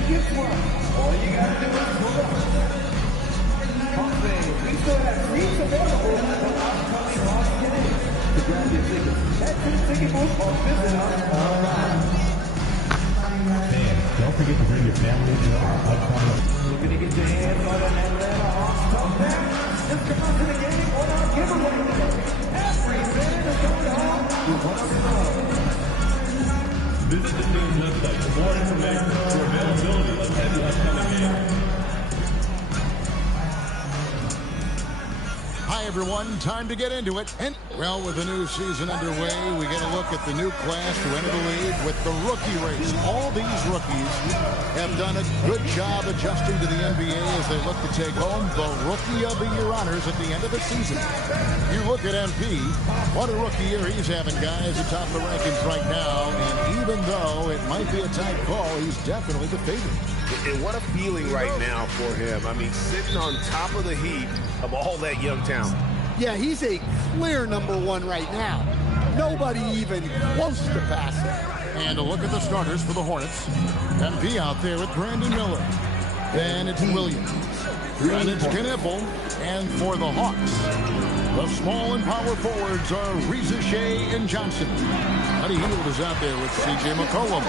And guess what? All you gotta do is pull up. We still have seats available for upcoming Hawks games. To grab your tickets, head to the ticket booth or visit us online. Fans, don't forget to bring your family to our upcoming. Looking to get your hands on an Atlanta Hawks top man. Just come out to the game on our giveaway today. Every minute is going on. You want to know. Visit the team's website for more information for availability of every upcoming game. Hi everyone, time to get into it. And well, with the new season underway, we get a look at the new class to enter the league with the rookie race. All these rookies have done a good job adjusting to the NBA as they look to take home the Rookie of the Year honors at the end of the season. You look at MP, what a rookie year he's having, guys, atop the rankings right now. And even though it might be a tight call, he's definitely the favorite. And what a feeling right now for him. I mean, sitting on top of the heap of all that young talent. Yeah, he's a clear #1 right now. Nobody even close to pass him. And a look at the starters for the Hornets. MP out there with Brandon Miller. Then it's Williams. Then it's Kniffel. And for the Hawks, the small and power forwards are Reza Shea and Johnson. Buddy Hield is out there with C.J. McCollum.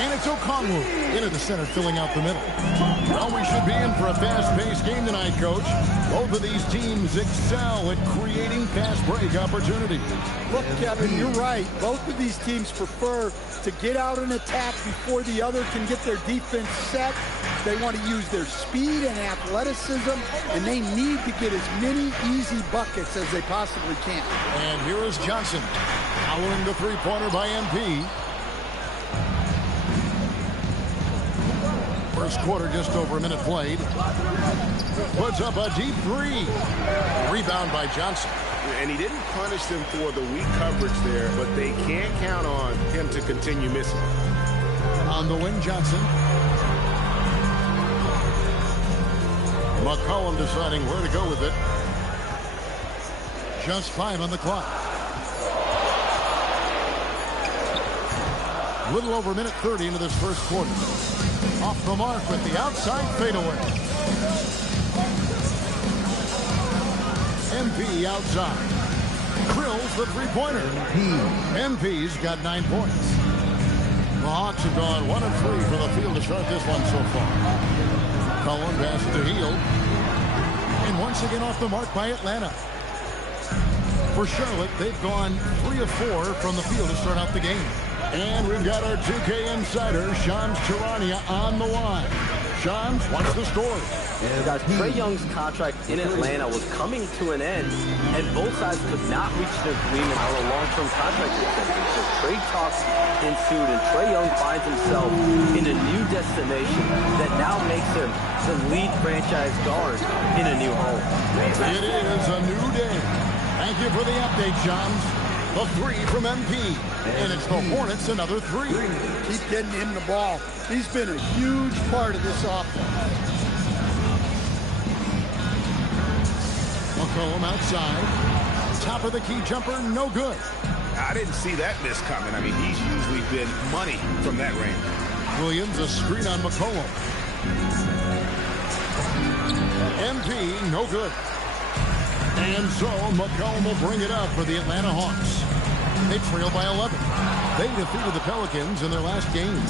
And it's O'Conwell into the center, filling out the middle. Well, we should be in for a fast-paced game tonight, Coach. Both of these teams excel at creating fast break opportunities. Look, Kevin, you're right. Both of these teams prefer to get out and attack before the other can get their defense set. They want to use their speed and athleticism, and they need to get as many easy buckets as they possibly can. And here is Johnson, following the three-pointer by MP. First quarter, just over a minute played. Puts up a deep three. Rebound by Johnson. And he didn't punish them for the weak coverage there, but they can't count on him to continue missing. On the wing, Johnson. McCollum deciding where to go with it. Just 5 on the clock. A little over a minute 30 into this first quarter. Off the mark with the outside fadeaway. MP outside. Drills the three-pointer. MP's got 9 points. The Hawks have gone 1 of 3 from the field to start this one so far. Cullen passes to Hield. And once again off the mark by Atlanta. For Charlotte, they've gone 3 of 4 from the field to start out the game. And we've got our 2K insider, Shams Charania, on the line. Shams, what's the story? Guys, Trae Young's contract in Atlanta was coming to an end, and both sides could not reach an agreement on a long-term contract extension. So trade talks ensued, and Trae Young finds himself in a new destination that now makes him the lead franchise guard in a new home. It is a new day. Thank you for the update, Shams. The 3 from MP. And it's the Hornets, another 3. Keep getting him the ball. He's been a huge part of this offense. McCollum outside. Top of the key jumper, no good. I didn't see that miss coming. I mean, he's usually been money from that range. Williams, a screen on McCollum. MP, no good. And so McCollum will bring it up for the Atlanta Hawks. They trail by 11. They defeated the Pelicans in their last game.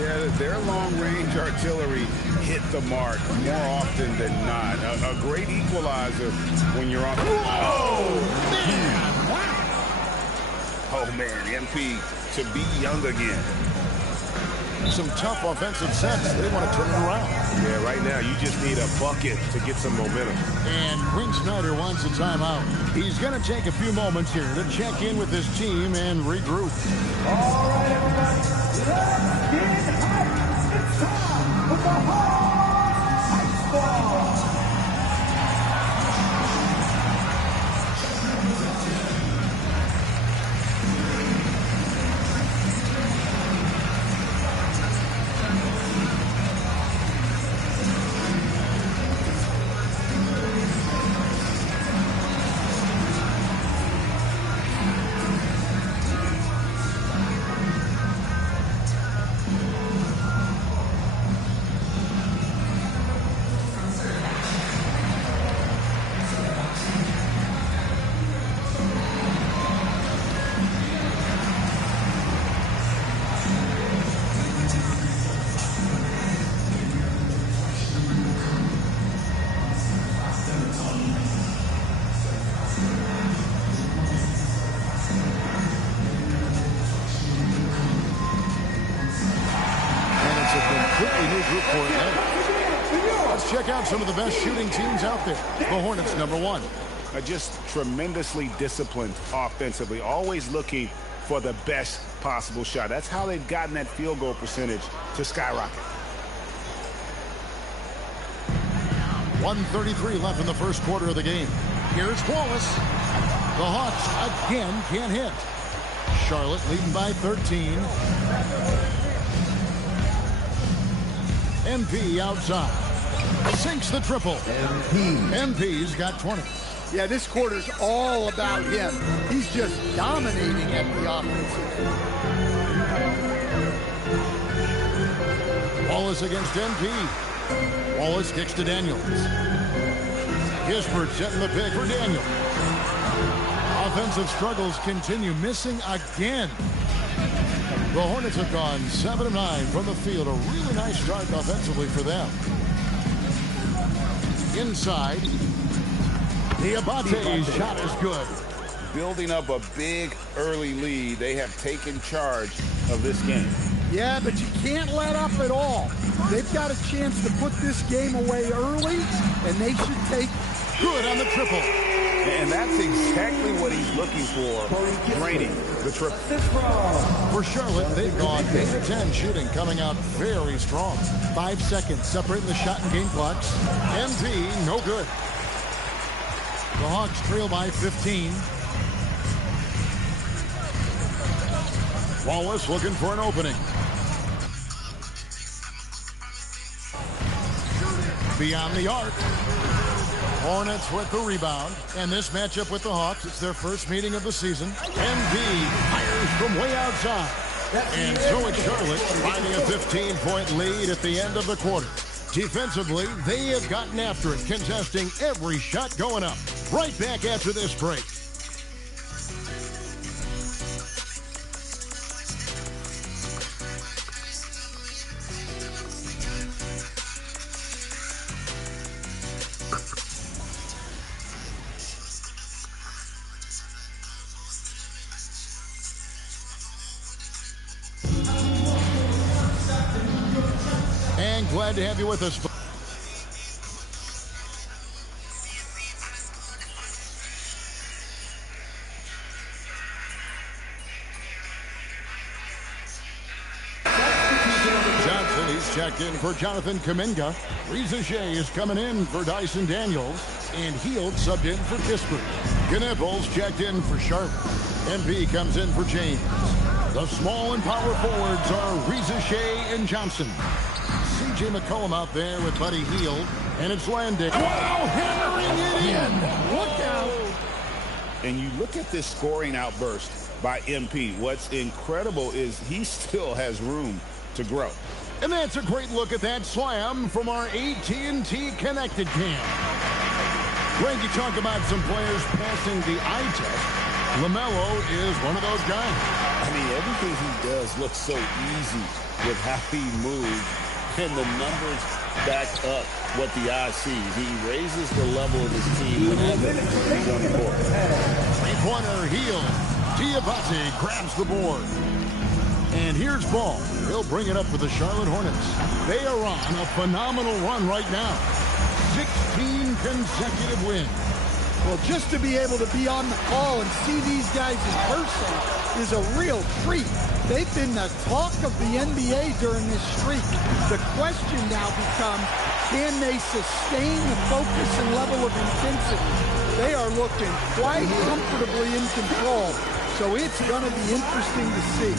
Yeah, their long-range artillery hit the mark more often than not. A great equalizer when you're on. Whoa! Man! Wow! Oh, man, MP to be young again. Some tough offensive sets. They want to turn it around. Yeah, right now you just need a bucket to get some momentum. And Quinn Snyder wants a timeout. He's going to take a few moments here to check in with his team and regroup. All right, everybody, let's get hyped. It's time for the Hawks Ice Ball. completely new group for Atlanta. Let's check out some of the best shooting teams out there. The Hornets, number 1. Just tremendously disciplined offensively, always looking for the best possible shot. That's how they've gotten that field goal percentage to skyrocket. 1:33 left in the first quarter of the game. Here's Wallace. The Hawks again can't hit. Charlotte leading by 13. MP outside. Sinks the triple. MP's got 20. Yeah, this quarter's all about him. He's just dominating at the offensive. Wallace against MP. Wallace kicks to Daniels. Gisbert setting the pick for Daniels. Offensive struggles continue, missing again. The Hornets have gone 7 of 9 from the field. A really nice start offensively for them. Inside. Diabate's shot is good. Building up a big early lead. They have taken charge of this game. Yeah, but you can't let up at all. They've got a chance to put this game away early, and they should take good on the triple. And that's exactly what he's looking for, draining the triple. For Charlotte, they've gone 8 of 10 shooting, coming out very strong. 5 seconds separating the shot and game clocks. MP, no good. The Hawks trail by 15. Wallace looking for an opening. Beyond the arc. Hornets with the rebound. And this matchup with the Hawks, it's their first meeting of the season. MD fires from way outside. And so it's Charlotte finding a 15-point lead at the end of the quarter. Defensively, they have gotten after it, contesting every shot going up. Right back after this break. And glad to have you with us. Johnson, he's checked in for Jonathan Kuminga. Reza Shea is coming in for Dyson Daniels. And Heald subbed in for Kispert. Knipples checked in for Charlotte. MP comes in for James. The small and power forwards are Reza Shea and Johnson. C.J. McCollum out there with Buddy Hield. And it's Landing. Wow, hammering it in. Look out. And you look at this scoring outburst by MP. What's incredible is he still has room to grow. And that's a great look at that slam from our AT&T Connected Cam. Greg, you talk about some players passing the eye test. LaMelo is one of those guys. I mean, everything he does looks so easy with how he moves, and the numbers back up what the eye sees. He raises the level of his team whenever he's on the court. Three-pointer Hield. Diabate grabs the board. And here's Ball. He'll bring it up for the Charlotte Hornets. They are on a phenomenal run right now. 16 consecutive wins. Well, just to be able to be on the call and see these guys in person is a real treat. They've been the talk of the NBA during this streak. The question now becomes, can they sustain the focus and level of intensity? They are looking quite comfortably in control. So it's going to be interesting to see.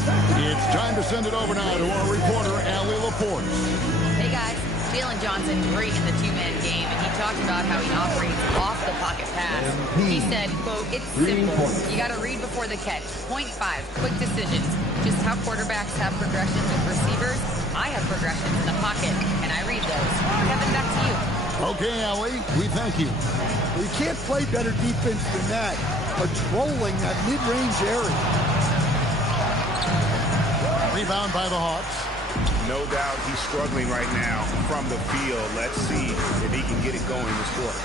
It's time to send it over now to our reporter, Allie Laporte. Hey, guys. Jalen Johnson, great in the two-man game, and he talked about how he operates off the pocket pass. He said, quote, it's simple. You got to read before the catch. Point 5, quick decisions. Just how quarterbacks have progressions with receivers, I have progressions in the pocket, and I read those. Kevin, back to you. Okay, Allie, we thank you. Well, you can't play better defense than that. Patrolling that mid-range area. Rebound by the Hawks. No doubt he's struggling right now from the field. Let's see if he can get it going this quarter.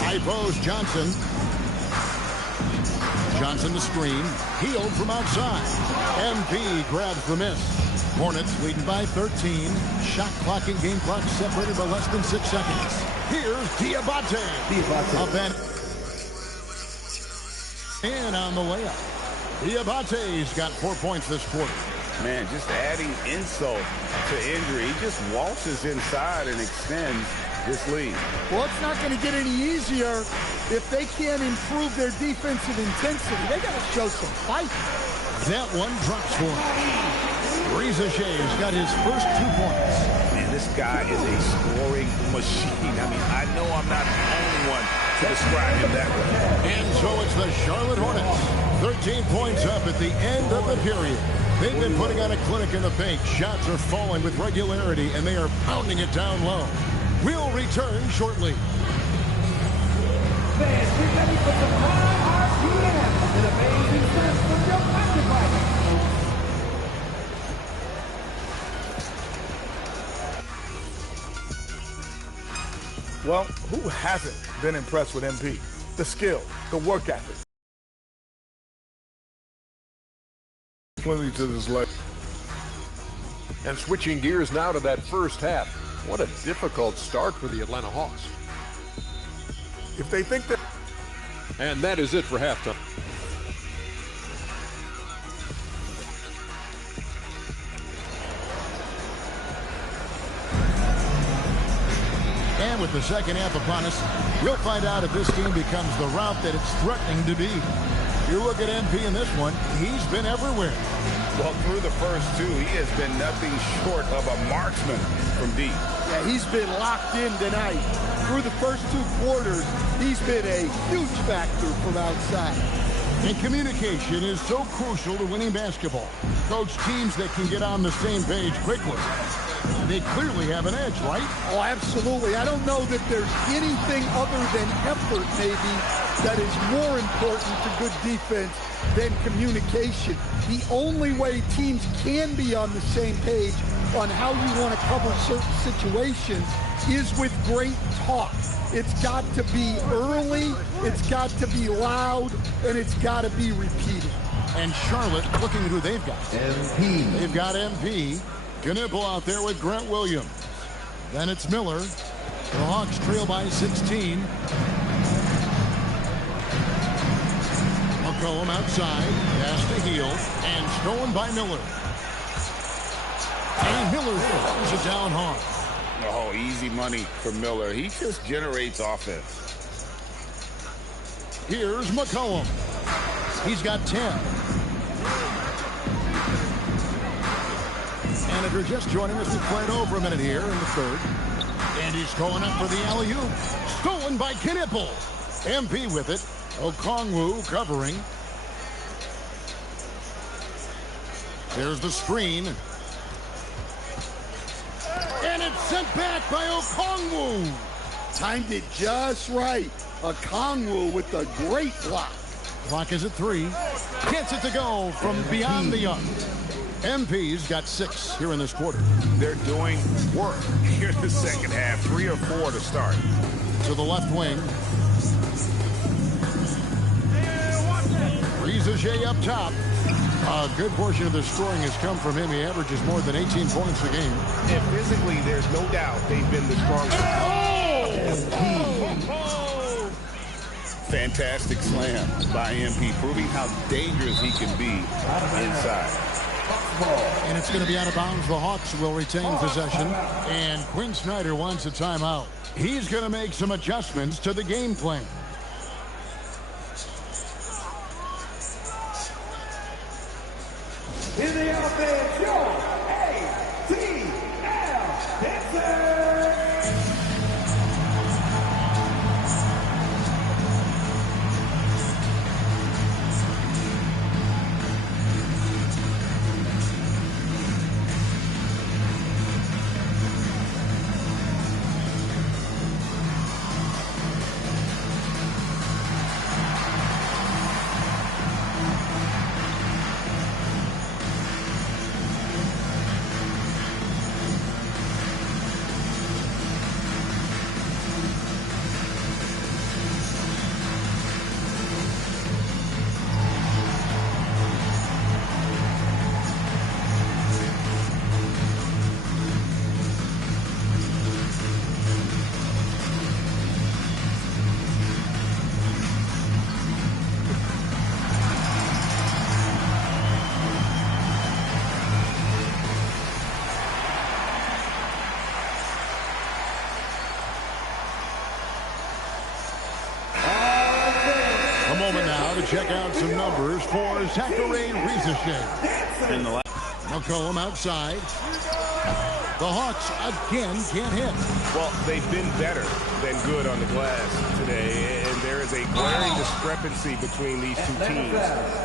High post Johnson. Johnson the screen. Hield from outside. MP grabs the miss. Hornets leading by 13. Shot clock and game clock separated by less than 6 seconds. Here's Diabate. Up and on the layup. Diabate's got 4 points this quarter. Man, just adding insult to injury. He just waltzes inside and extends this lead. Well, it's not going to get any easier if they can't improve their defensive intensity. They got to show some fight. That one drops for him. Reza Shea's got his first 2 points. Man, this guy is a scoring machine. I mean, I know I'm not the only one to describe him that way. And so it's the Charlotte Hornets. 13 points up at the end of the period. They've been putting on a clinic in the paint. Shots are falling with regularity, and they are pounding it down low. We'll return shortly. Fans, get ready for some high RPM and amazing stunts from your pocket device. Well, who hasn't been impressed with MP? The skill, the work ethic. Plenty to this leg. And switching gears now to that first half. What a difficult start for the Atlanta Hawks. If they think that... And that is it for halftime. And with the second half upon us, we'll find out if this team becomes the route that it's threatening to be. You look at MP in this one, he's been everywhere. Well, through the first 2, he has been nothing short of a marksman from deep. Yeah, he's been locked in tonight. Through the first 2 quarters, he's been a huge factor from outside. And communication is so crucial to winning basketball. Coach, teams that can get on the same page quickly, they clearly have an edge, right? Oh, absolutely. I don't know that there's anything other than effort, maybe, that is more important to good defense than communication. The only way teams can be on the same page on how you want to cover certain situations is with great talk. It's got to be early, it's got to be loud, and it's got to be repeated. And Charlotte, looking at who they've got. MP. They've got MP. Knipple out there with Grant Williams. Then it's Miller. The Hawks trail by 16. McCollum outside. Pass to Heel. And stolen by Miller. And Miller throws it down hard. Oh, easy money for Miller. He just generates offense. Here's McCollum. He's got 10. And if you're just joining us, we played over a minute here in the third. And he's going up for the alley-oop. Stolen by Knipple. MP with it. Okongwu covering. There's the screen. And it's sent back by Okongwu. Timed it just right. Okongwu with a great block. Clock is at 3. Gets it to go from beyond the arc. MP's got 6 here in this quarter. They're doing work here in the second half. 3 or 4 to start. To the left wing. Reza Shea up top. A good portion of the scoring has come from him. He averages more than 18 points a game. And physically, there's no doubt they've been the strongest. Oh! Fantastic slam by MP, proving how dangerous he can be inside. And it's going to be out of bounds. The Hawks will retain possession. And Quinn Snyder wants a timeout. He's going to make some adjustments to the game plan. In the offense, your ATL Dancer. check out some numbers for Zachary Rizeshay. In the McCollum outside. The Hawks again can't hit. Well, they've been better than good on the glass today, and there is a glaring discrepancy between these two teams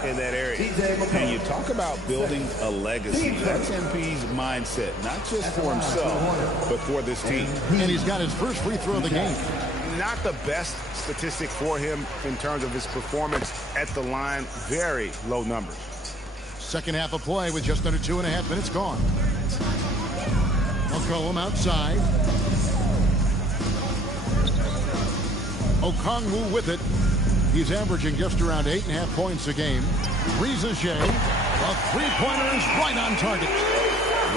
in that area. And you talk about building a legacy. That's MP's mindset, not just for himself, but for this team. And he's got his first free throw of the game. Not the best statistic for him in terms of his performance at the line. Very low numbers. Second half of play with just under 2.5 minutes gone. McCollum outside. Okongwu with it. He's averaging just around 8.5 points a game. Rizeshay, a three-pointer is right on target.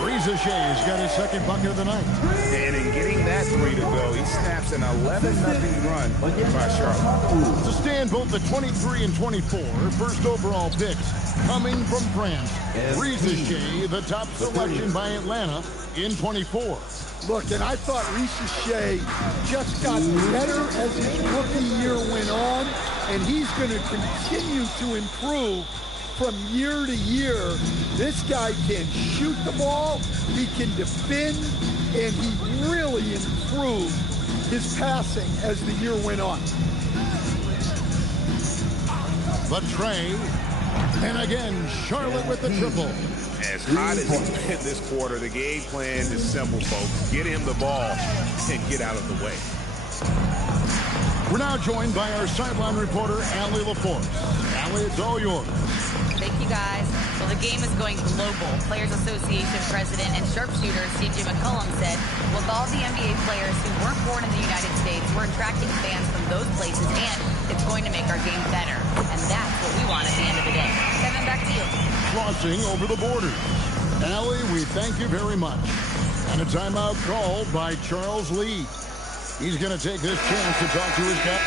Rizeshay's got his second bucket of the night. And in getting that three to go, he snaps an 11-0 run by Charlotte. To stand both the 23 and 24 first overall picks coming from France. Rizeshay, the top selection by Atlanta in 24. Look, and I thought Rizeshay just got better as his rookie year went on, and he's going to continue to improve from year to year. This guy can shoot the ball, he can defend, and he really improved his passing as the year went on. The tray, and again, Charlotte with the triple. As hot as it's been this quarter, the game plan is simple, folks. Get him the ball and get out of the way. We're now joined by our sideline reporter, Allie LaForce. Allie, it's all yours. Thank you, guys. Well, the game is going global. Players Association president and sharpshooter C.J. McCollum said, with all the NBA players who weren't born in the United States, we're attracting fans from those places, and it's going to make our game better. And that's what we want at the end of the day. Kevin, back to you. Crossing over the borders. Allie, we thank you very much. And a timeout called by Charles Lee. He's going to take this chance to talk to his guy.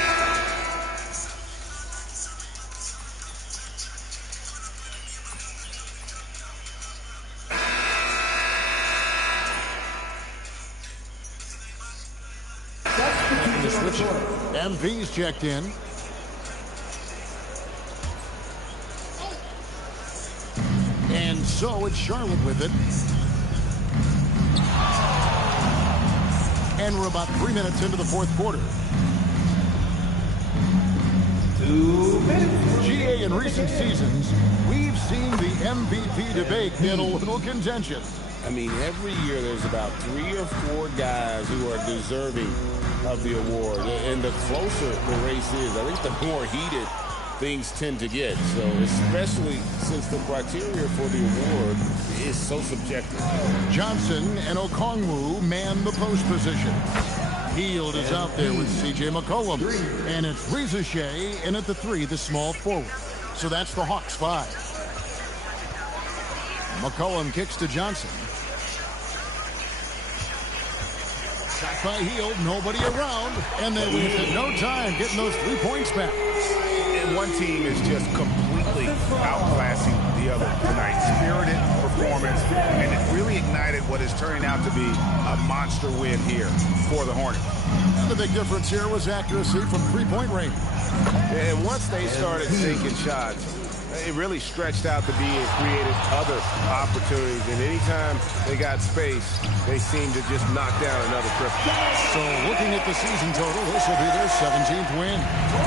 MP's checked in. And so it's Charlotte with it. And we're about 3 minutes into the fourth quarter. 2 minutes. GA, in recent seasons, we've seen the MVP debate get a little contentious. I mean, every year there's about 3 or 4 guys who are deserving of the award. And the closer the race is, I think the more heated things tend to get. So especially since the criteria for the award is so subjective. Johnson and Okongwu man the post position. Hield is out there with C.J. McCollum. And it's Rizeshay in at the 3, the small forward. So that's the Hawks 5. McCollum kicks to Johnson. Shot by Hield, nobody around, and they wasted no time getting those 3 points back. And one team is just completely outclassing the other tonight. Spirited performance, and it really ignited what is turning out to be a monster win here for the Hornets. And the big difference here was accuracy from 3-point range. And once they started sinking shots, it really stretched out to be and created other opportunities. And anytime they got space, they seemed to just knock down another triple. So looking at the season total, this will be their 17th win.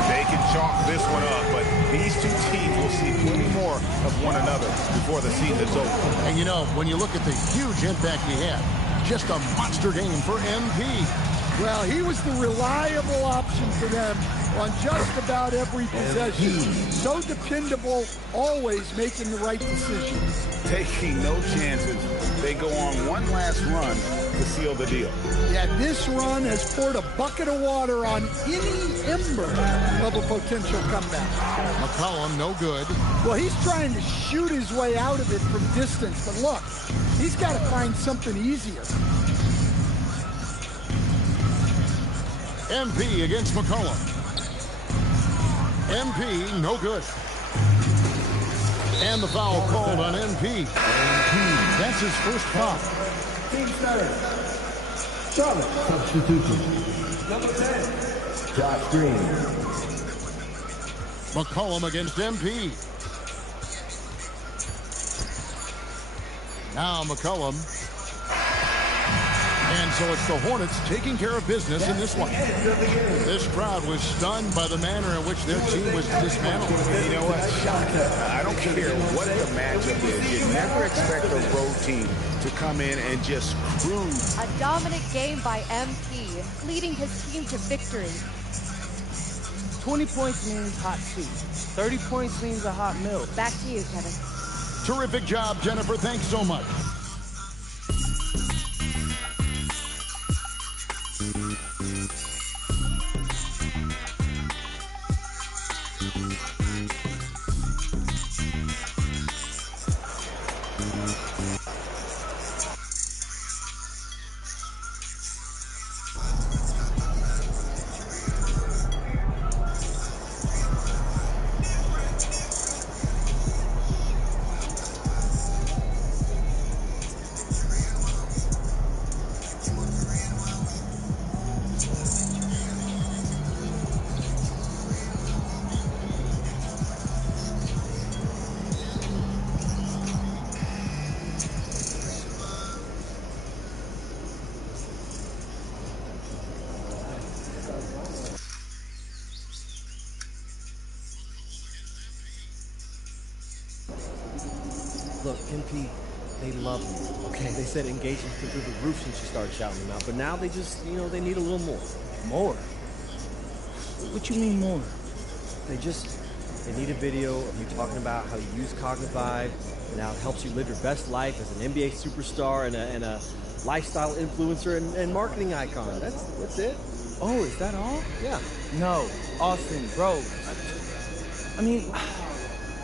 They can chalk this one up, but these two teams will see plenty more of one another before the season's over. And you know, when you look at the huge impact he had, just a monster game for MP. Well, he was the reliable option for them on just about every possession. So dependable, always making the right decisions. Taking no chances. They go on one last run to seal the deal. Yeah, this run has poured a bucket of water on any ember of a potential comeback. McCollum, no good. Well, he's trying to shoot his way out of it from distance, but look, he's got to find something easier. MP against McCollum. MP, no good. And the foul called on MP. That's his first foul. Team starter. Charlotte. Substitution. Number 10. Josh Green. McCollum against MP. Now McCollum. And so it's the Hornets taking care of business in this one. This crowd was stunned by the manner in which their team was dismantled. You know what? I don't care what the matchup is. You never expect a road team to come in and just cruise. A dominant game by MP, leading his team to victory. 20 points means hot soup. 30 points means a hot meal. Back to you, Kevin. Terrific job, Jennifer. Thanks so much. Look, MP, they love you, okay? They said engagement's been through the roof since you started shouting them out, but now they just, they need a little more. More? What you mean more? They need a video of you talking about how you use Cognivive and how it helps you live your best life as an NBA superstar and a lifestyle influencer and marketing icon. That's it. Oh, is that all? Yeah. No, Austin, bro. I mean,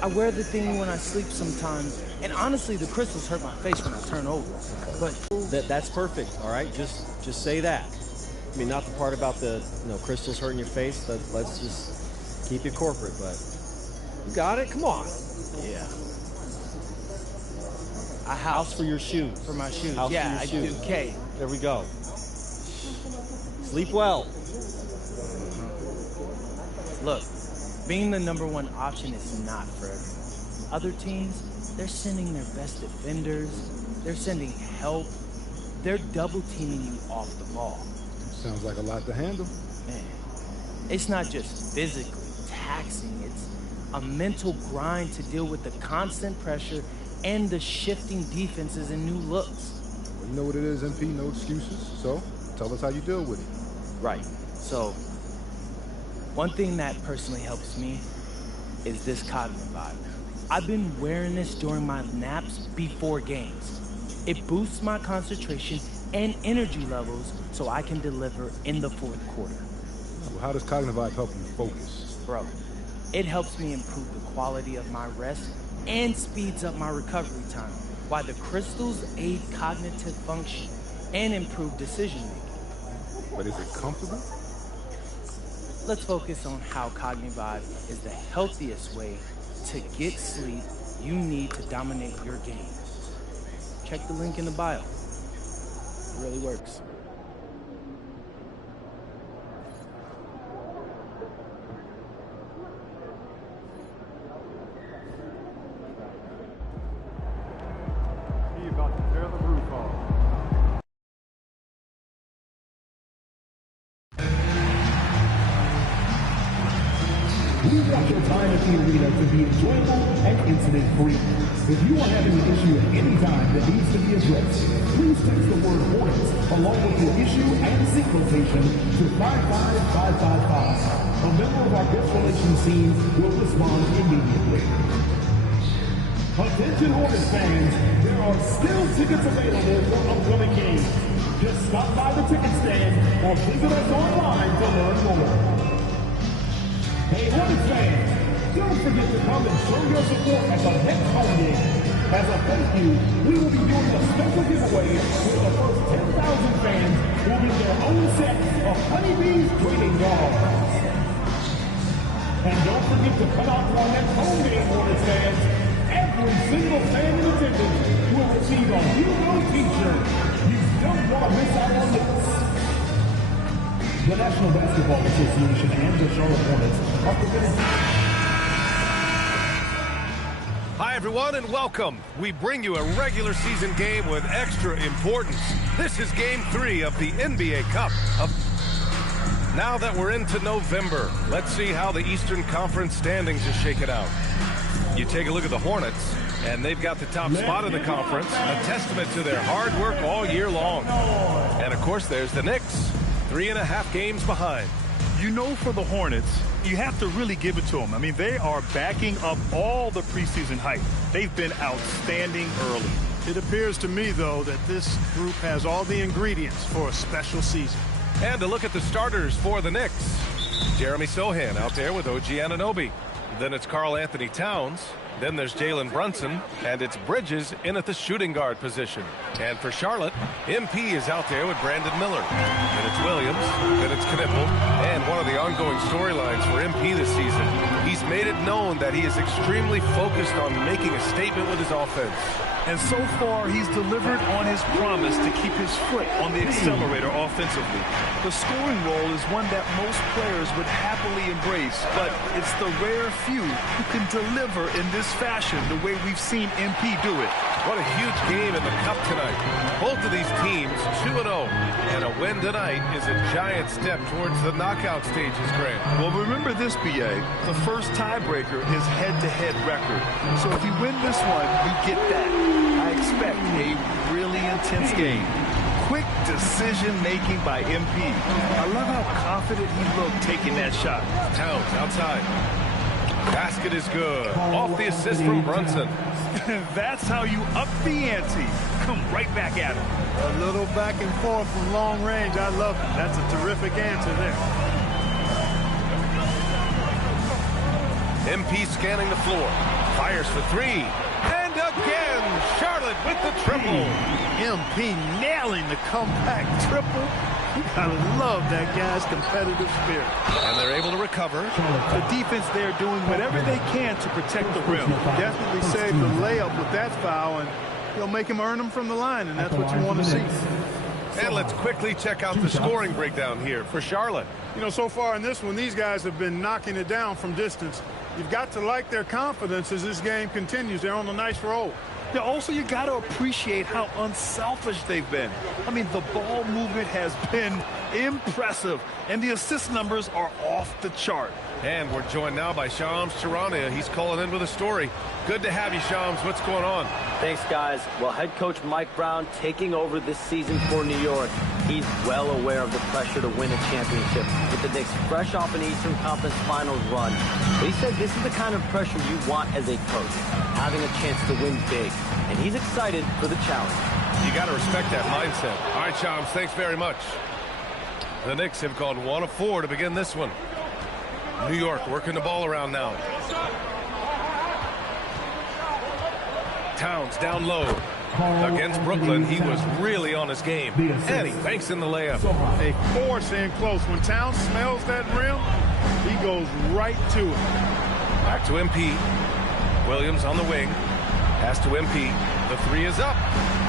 I wear the thing when I sleep sometimes, and honestly, the crystals hurt my face when I turn over. But that's perfect. All right, just say that. I mean, not the part about the crystals hurting your face. Let's just keep it corporate. But you got it. Come on. Yeah. A house for your shoes. For my shoes. House yeah, for your shoes. I do. Okay. There we go. Sleep well. Look, being the #1 option is not for everyone. Other teams, they're sending their best defenders. They're sending help. They're double teaming you off the ball. Sounds like a lot to handle. Man, it's not just physically taxing. It's a mental grind to deal with the constant pressure and the shifting defenses and new looks. Well, you know what it is, MP, no excuses. So, tell us how you deal with it. Right. So, one thing that personally helps me is this Cognivive. I've been wearing this during my naps before games. It boosts my concentration and energy levels so I can deliver in the fourth quarter. Well, how does Cognivive help you focus? Bro, it helps me improve the quality of my rest and speeds up my recovery time, while the crystals aid cognitive function and improve decision making. But is it comfortable? Let's focus on how Cognivive is the healthiest way to get sleep you need to dominate your game. Check the link in the bio. It really works. He about to tear the roof off. We want your time at the arena to be enjoyable and incident-free. If you are having an issue at any time that needs to be addressed, please text the word Hornets along with your issue and seat location to 55555. A member of our guest relations team will respond immediately. Attention Hornets fans, there are still tickets available for upcoming games. Just stop by the ticket stand or visit us online to learn more. Hey, Hornets fans, don't forget to come and show your support at the next home game. As a thank you, we will be doing a special giveaway where the first 10,000 fans will get their own set of Honeybees trading cards. And don't forget to come out to our next home game, Hornets fans. Every single fan in attendance will receive a Hugo t-shirt. You don't want to miss out on this. The National Basketball Association and the Charlotte Hornets are committed Hi, everyone, and welcome. We bring you a regular season game with extra importance. This is Game 3 of the NBA Cup. Now that we're into November, let's see how the Eastern Conference standings are shaken out. You take a look at the Hornets, and they've got the top spot in the conference, a testament to their hard work all year long. And, of course, there's the Knicks, 3.5 games behind. You know, for the Hornets, you have to really give it to them. I mean, they are backing up all the preseason hype. They've been outstanding early. It appears to me, though, that this group has all the ingredients for a special season. And to look at the starters for the Knicks. Jeremy Sohan out there with OG Anunoby. Then it's Karl Anthony Towns. Then there's Jalen Brunson. And it's Bridges in at the shooting guard position. And for Charlotte, MP is out there with Brandon Miller. Then it's Williams. Then it's Knipple. And one of the ongoing storylines for MP this season, he's made it known that he is extremely focused on making a statement with his offense. And so far, he's delivered on his promise to keep his foot on the accelerator offensively. The scoring role is one that most players would happily embrace, but it's the rare few who can deliver in this fashion the way we've seen MP do it. What a huge game in the Cup tonight. Both of these teams 2-0, and a win tonight is a giant step towards the knockout stages, Grant. Well, remember this, BA. The first tiebreaker is head-to-head record. So if you win this one, you get that. I expect a really intense game. Quick decision-making by MP. I love how confident he looked taking that shot. Towns outside. Basket is good. Off the assist from Brunson. That's how you up the ante. Come right back at him. A little back and forth from long range. I love it. That's a terrific answer there. MP scanning the floor. Fires for three. And again, Charlotte with the triple. MP nailing the comeback triple. I love that guy's competitive spirit. And they're able to recover. The defense there doing whatever they can to protect the rim. Definitely saved the layup with that foul, and he'll make him earn them from the line, and that's what you want to see. And let's quickly check out the scoring breakdown here for Charlotte. You know, so far in this one, these guys have been knocking it down from distance. You've got to like their confidence as this game continues. They're on a nice roll. Yeah, also, you got to appreciate how unselfish they've been. I mean, the ball movement has been impressive, and the assist numbers are off the chart. And we're joined now by Shams Charania. He's calling in with a story. Good to have you, Shams. What's going on? Thanks, guys. Well, head coach Mike Brown taking over this season for New York. He's well aware of the pressure to win a championship, with the Knicks fresh off an Eastern Conference Finals run. But he said this is the kind of pressure you want as a coach, having a chance to win big. And he's excited for the challenge. You got to respect that mindset. All right, Shams, thanks very much. The Knicks have gone 1 of 4 to begin this one. New York working the ball around now. Towns down low. Against Brooklyn, he was really on his game. And he banks in the layup. They force in close. When Towns smells that rim, he goes right to it. Back to MP. Williams on the wing. Pass to MP. The three is up.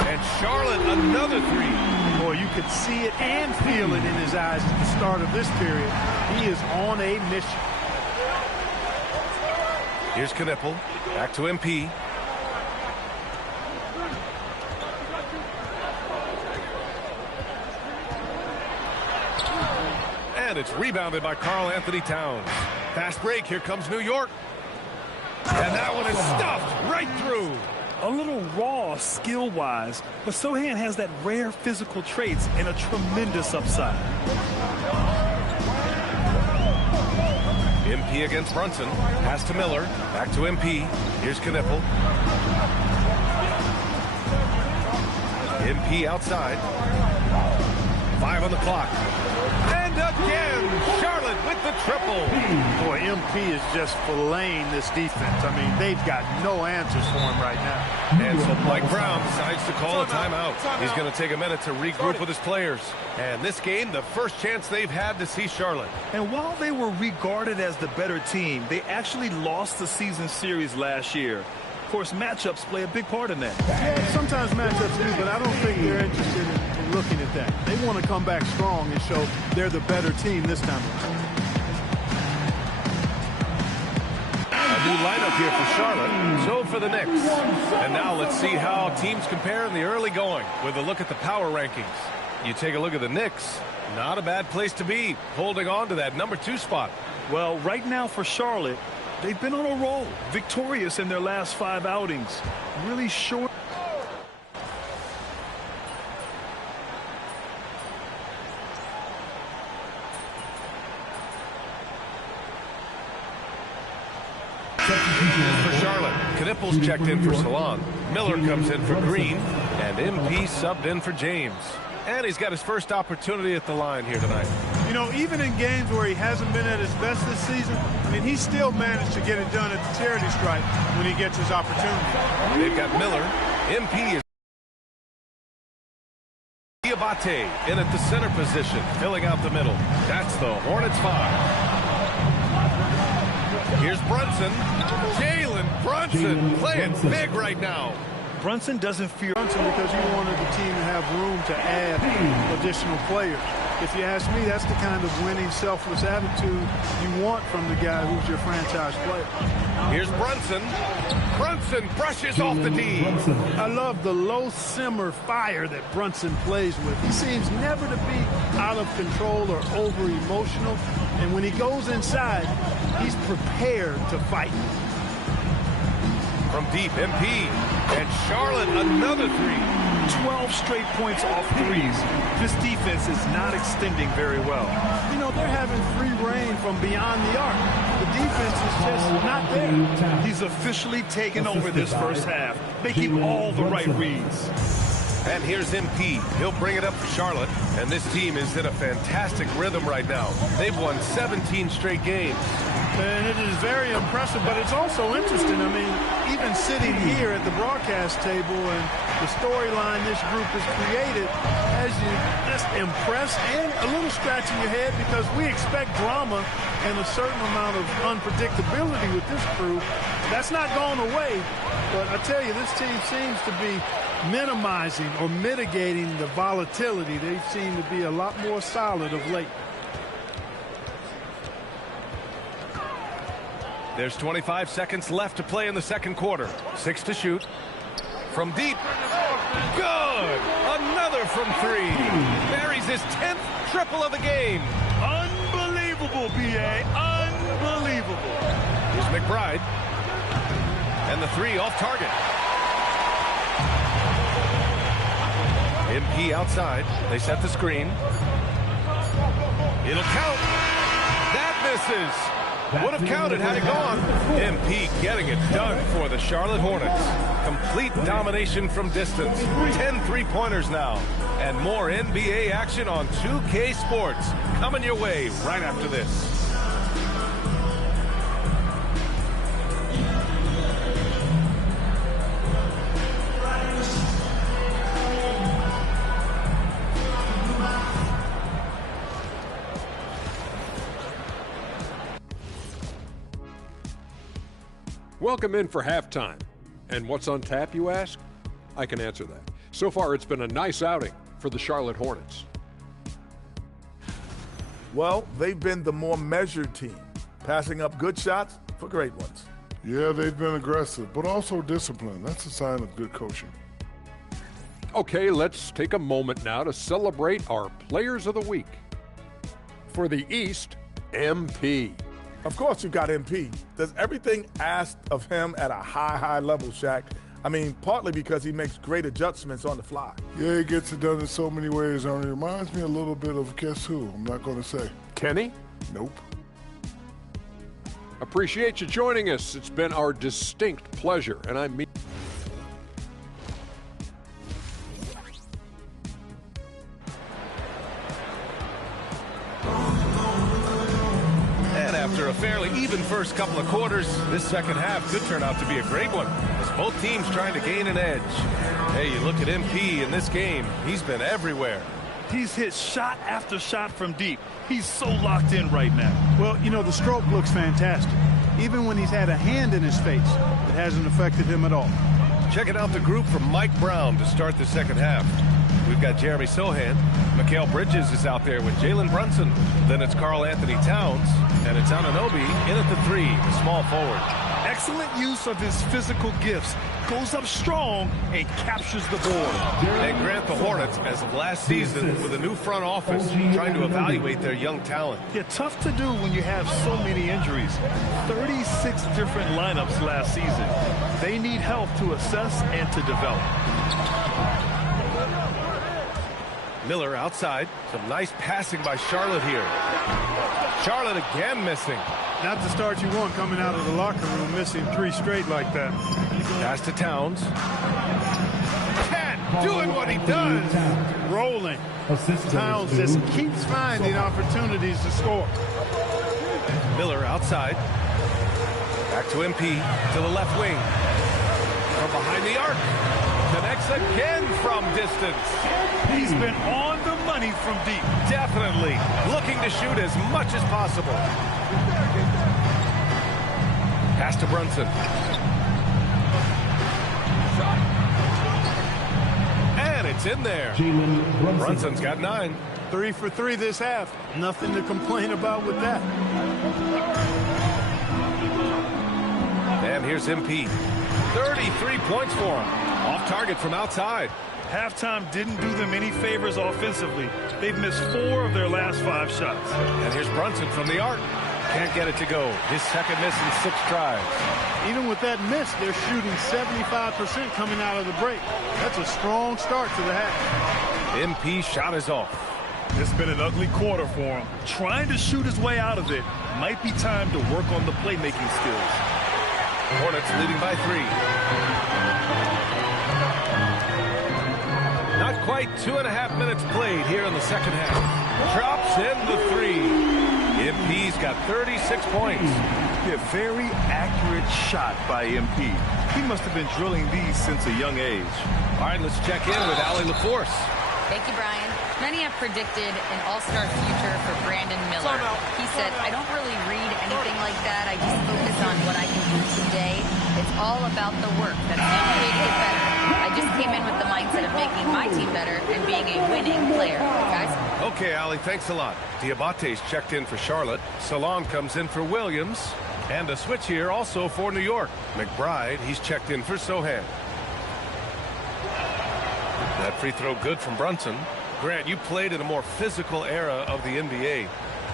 And Charlotte, another three. Boy, you could see it and feel it in his eyes at the start of this period. He is on a mission. Here's Knipple. Back to MP. And it's rebounded by Karl Anthony Towns. Fast break. Here comes New York. And that one is stuffed right through. A little raw skill-wise, but Sohan has that rare physical traits and a tremendous upside. MP against Brunson. Pass to Miller. Back to MP. Here's Knipple. MP outside. 5 on the clock. And again, Charlotte with the triple. Boy, MP is just filleting this defense. I mean, they've got no answers for him right now. And so Mike Brown decides to call a timeout. He's going to take a minute to regroup with his players. And this game, the first chance they've had to see Charlotte. And while they were regarded as the better team, they actually lost the season series last year. Of course, matchups play a big part in that. Yeah, sometimes matchups do, but I don't think they're interested in looking at that. They want to come back strong and show they're the better team this time. A new lineup here for Charlotte. So for the Knicks. And now let's see how teams compare in the early going with a look at the power rankings. You take a look at the Knicks. Not a bad place to be, holding on to that #2 spot. Well, right now for Charlotte, they've been on a roll. Victorious in their last 5 outings. Really short. For Charlotte, Knipples checked in for Salon. Miller comes in for Green. And MP subbed in for James. And he's got his first opportunity at the line here tonight. You know, even in games where he hasn't been at his best this season, I mean, he still managed to get it done at the charity stripe when he gets his opportunity. They've got Miller. MP is Diabate in at the center position, filling out the middle. That's the Hornets 5. Here's Brunson. Jalen Brunson playing big right now. Brunson doesn't fear Brunson because he wanted the team to have room to add additional players. If you ask me, that's the kind of winning, selfless attitude you want from the guy who's your franchise player. Here's Brunson. Brunson brushes off the D. I love the low simmer fire that Brunson plays with. He seems never to be out of control or over emotional. And when he goes inside, he's prepared to fight. From deep, MP. And Charlotte, another 3. 12 straight points off threes. This defense is not extending very well. You know, they're having free reign from beyond the arc. The defense is just not there. He's officially taken over this first half, making all the right reads. And here's MP. He'll bring it up for Charlotte. And this team is in a fantastic rhythm right now. They've won 17 straight games. And it is very impressive, but it's also interesting. I mean, even sitting here at the broadcast table and the storyline this group has created has you just impressed and a little scratching your head because we expect drama and a certain amount of unpredictability with this crew. That's not going away, but I tell you, this team seems to be minimizing or mitigating the volatility. They seem to be a lot more solid of late. There's 25 seconds left to play in the second quarter. 6 to shoot. From deep. Good! Another from 3. Buries his 10th triple of the game. Unbelievable, B.A. Unbelievable. Here's McBride. And the 3 off target. MP outside. They set the screen. It'll count. That misses. Would have counted had it gone. MP getting it done for the Charlotte Hornets. Complete domination from distance. 10 3-pointers now. And more NBA action on 2K Sports. Coming your way right after this. Welcome in for halftime. And what's on tap, you ask? I can answer that. So far, it's been a nice outing for the Charlotte Hornets. Well, they've been the more measured team, passing up good shots for great ones. Yeah, they've been aggressive, but also disciplined. That's a sign of good coaching. Okay, let's take a moment now to celebrate our Players of the Week. For the East, MP. Of course you've got MP. Does everything asked of him at a high level, Shaq. I mean, partly because he makes great adjustments on the fly. Yeah, he gets it done in so many ways, and it reminds me a little bit of guess who? I'm not going to say. Kenny? Nope. Appreciate you joining us. It's been our distinct pleasure, and I mean. After a fairly even first couple of quarters, this second half could turn out to be a great one, as both teams trying to gain an edge. Hey, you look at MP in this game, he's been everywhere. He's hit shot after shot from deep. He's so locked in right now. Well, you know, the stroke looks fantastic. Even when he's had a hand in his face, it hasn't affected him at all. Checking out the group from Mike Brown to start the second half. We've got Jeremy Sohan. Mikal Bridges is out there with Jalen Brunson. Then it's Karl Anthony Towns. And it's Anunoby in at the 3, the small forward. excellent use of his physical gifts. Goes up strong and captures the board. And Grant, the Hornets, as of last season, with a new front office, trying to evaluate their young talent. Yeah, tough to do when you have so many injuries. 36 different lineups last season. They need help to assess and to develop. Miller outside. Some nice passing by Charlotte here. Charlotte again missing. Not the start you want coming out of the locker room, missing 3 straight like that. Pass to Towns. Cat doing what he does. Rolling. Towns just keeps finding opportunities to score. Miller outside. Back to MP to the left wing. From behind the arc. Connects again from distance. He's been on the money from deep. Definitely looking to shoot as much as possible. Pass to Brunson. And it's in there. Brunson's got 9. 3 for 3 this half. Nothing to complain about with that. And here's MP. 33 points for him. Off target from outside. Halftime didn't do them any favors offensively. They've missed 4 of their last 5 shots. And here's Brunson from the arc. Can't get it to go. His second miss in 6 tries. Even with that miss, they're shooting 75% coming out of the break. That's a strong start to the half. MP shot is off. It's been an ugly quarter for him. Trying to shoot his way out of it. Might be time to work on the playmaking skills. Hornets leading by 3. Not quite 2.5 minutes played here in the second half. Drops in the 3. MP's got 36 points. Yeah, very accurate shot by MP. He must have been drilling these since a young age. All right, let's check in with Allie LaForce. Thank you, Brian. Many have predicted an all-star future for Brandon Miller. He said, I don't really read anything like that. I just focus on what I can do today. It's all about the work. That's the only way to get better. I just came in with the mindset of making my team better and being a winning player. Guys? Okay, Allie, thanks a lot. Diabate's checked in for Charlotte. Salon comes in for Williams. And a switch here also for New York. McBride, he's checked in for Sohan. That free throw good from Brunson. Grant, you played in a more physical era of the NBA.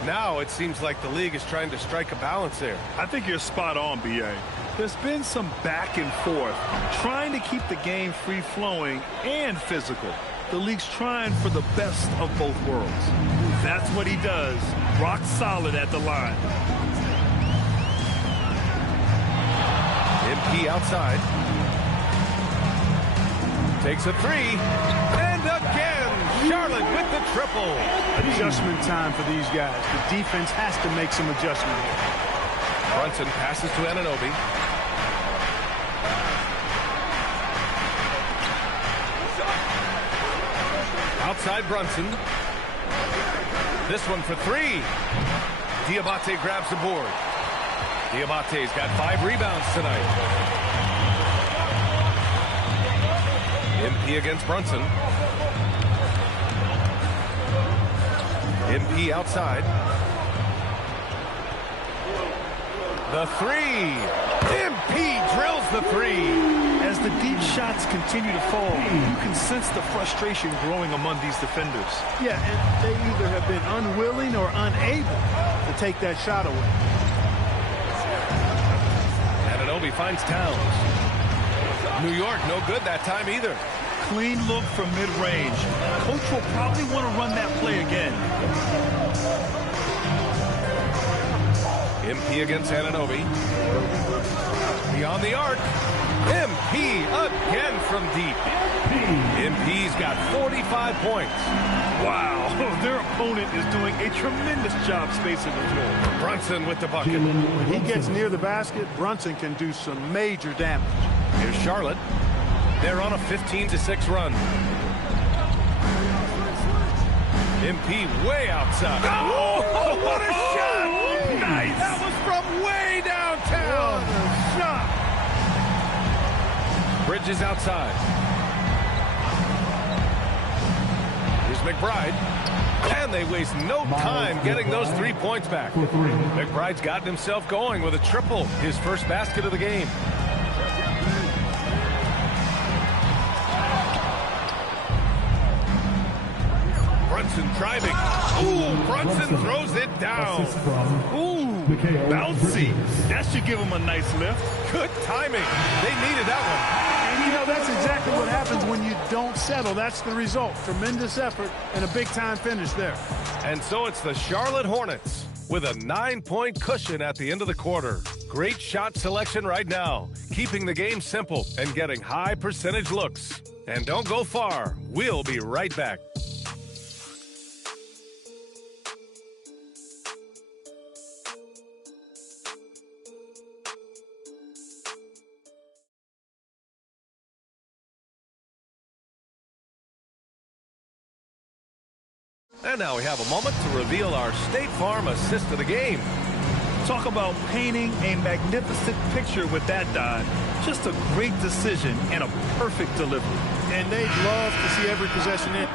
Now it seems like the league is trying to strike a balance there. I think you're spot on, B.A. There's been some back and forth, trying to keep the game free-flowing and physical. The league's trying for the best of both worlds. That's what he does. Rock solid at the line. MP outside. Takes a 3. And again, Charlotte with the triple. Adjustment time for these guys. The defense has to make some adjustment here. Brunson passes to Anunoby. Outside Brunson. This one for 3. Diabate grabs the board. Diabate's got 5 rebounds tonight. MP against Brunson. MP outside. The 3. MP drills the 3. As the deep shots continue to fall, you can sense the frustration growing among these defenders. Yeah, and they either have been unwilling or unable to take that shot away. Anunoby finds Towns. New York no good that time either. Clean look from mid-range. Coach will probably want to run that play again. MP against Anunoby. Beyond the arc. MP again from deep. MP's got 45 points. Wow, their opponent is doing a tremendous job spacing the floor. Brunson with the bucket. When he gets near the basket, Brunson can do some major damage. Here's Charlotte. They're on a 15-6 run. MP way outside. Oh, what a shot! Nice! That was from way downtown. What a shot! Bridges outside. Here's McBride. And they waste no time getting those 3 points back. McBride's gotten himself going with a triple, his first basket of the game. Brunson driving. Ooh, Brunson throws it down. Ooh, bouncy. That should give him a nice lift. Good timing. They needed that one. And, you know, that's exactly what happens when you don't settle. That's the result. Tremendous effort and a big-time finish there. And so it's the Charlotte Hornets with a 9-point cushion at the end of the quarter. Great shot selection right now, keeping the game simple and getting high percentage looks. And don't go far. We'll be right back. And now we have a moment to reveal our State Farm assist of the game. Talk about painting a magnificent picture with that dive. Just a great decision and a perfect delivery. And they'd love to see every possession in.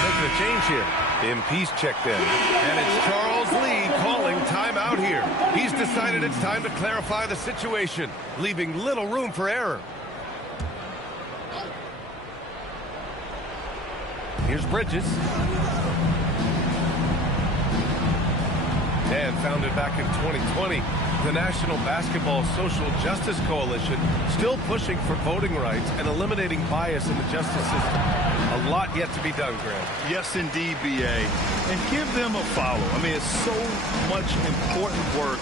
Making a change here. MP's checked in. And it's Charles Lee calling timeout here. He's decided it's time to clarify the situation, leaving little room for error. Here's Bridges. And founded back in 2020, the National Basketball Social Justice Coalition still pushing for voting rights and eliminating bias in the justice system. A lot yet to be done, Grant. Yes, indeed, B.A. And give them a follow. I mean, it's so much important work,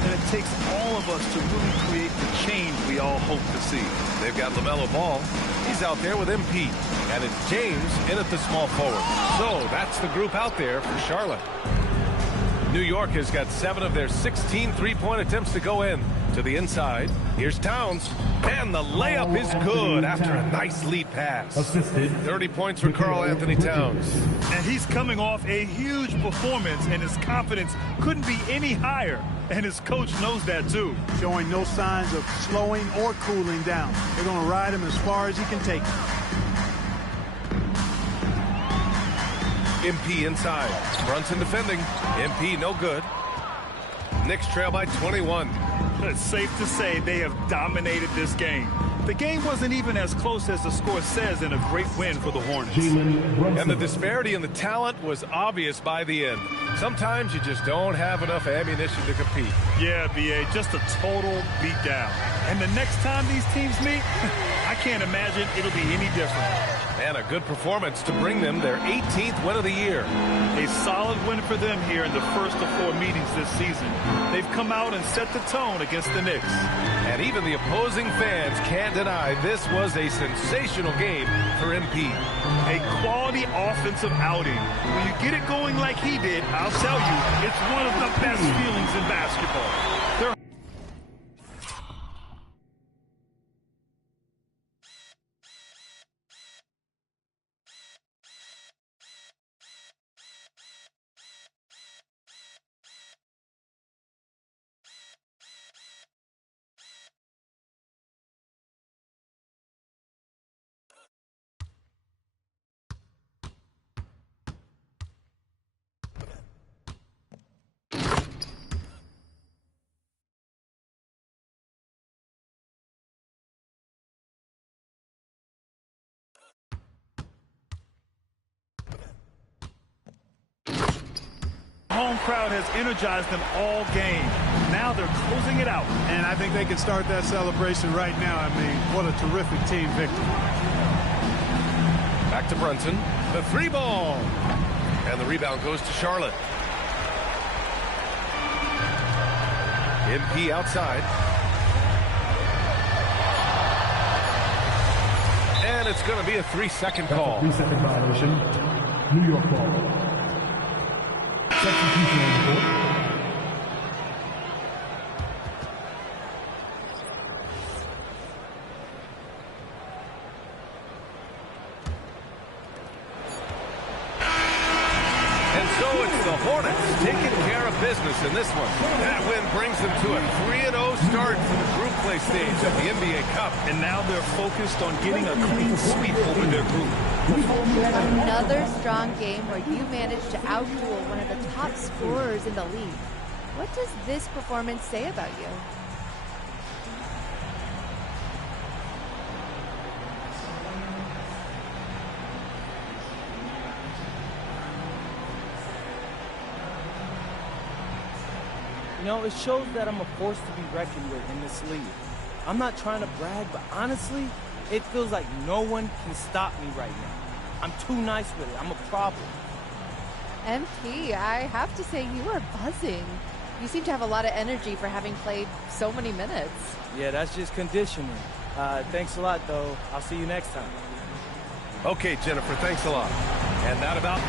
and it takes all of us to really create the change we all hope to see. They've got LaMelo Ball. He's out there with MP. And it's James in at the small forward. So that's the group out there for Charlotte. New York has got 7 of their 16 three-point attempts to go in. To the inside, here's Towns. And the layup is good after a nice lead pass. 30 points for Karl Anthony Towns. And he's coming off a huge performance, and his confidence couldn't be any higher. And his coach knows that, too. Showing no signs of slowing or cooling down. They're going to ride him as far as he can take him. MP inside. Brunson defending. MP no good. Knicks trail by 21. It's safe to say they have dominated this game. The game wasn't even as close as the score says in a great win for the Hornets. And the disparity in the talent was obvious by the end. Sometimes you just don't have enough ammunition to compete. Yeah, B.A., just a total beatdown. And the next time these teams meet, I can't imagine it'll be any different. And a good performance to bring them their 18th win of the year. A solid win for them here in the first of 4 meetings this season. They've come out and set the tone against the Knicks. And even the opposing fans can't deny this was a sensational game for MP. A quality offensive outing. When you get it going like he did, I'll tell you, it's one of the best feelings in basketball. Home crowd has energized them all game. Now they're closing it out. And I think they can start that celebration right now. I mean, what a terrific team victory. Back to Brunson. The 3-ball. And the rebound goes to Charlotte. MP outside. And it's going to be a 3-second call. 3-second violation. New York ball. Substitution on the court. And so it's the Hornets taking care of business in this one. That win brings them to a 3-0 start for the group play stage of the NBA Cup. And now they're focused on getting a clean sweep over their group. Another strong game where you managed to outduel one of the top scorers in the league. What does this performance say about you? You know, it shows that I'm a force to be reckoned with in this league. I'm not trying to brag, but honestly, it feels like no one can stop me right now. I'm too nice with it. I'm a problem. MP, I have to say you are buzzing. You seem to have a lot of energy for having played so many minutes. Yeah, that's just conditioning. Thanks a lot, though. I'll see you next time. Okay, Jennifer, thanks a lot. And that about...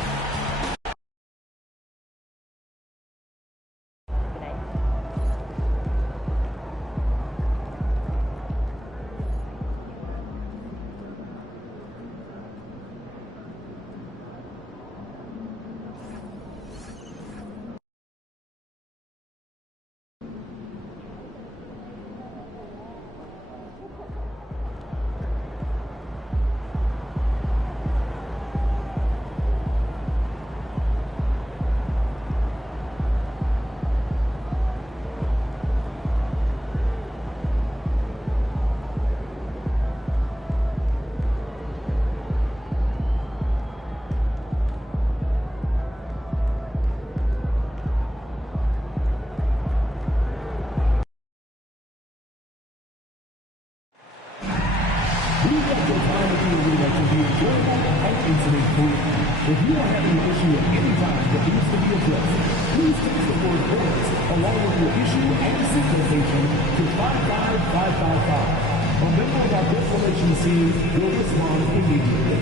If you are having an issue at any time that needs to be addressed, please text the word "hornets" along with your issue and citation to 55555. A member of our guest relations team will respond immediately.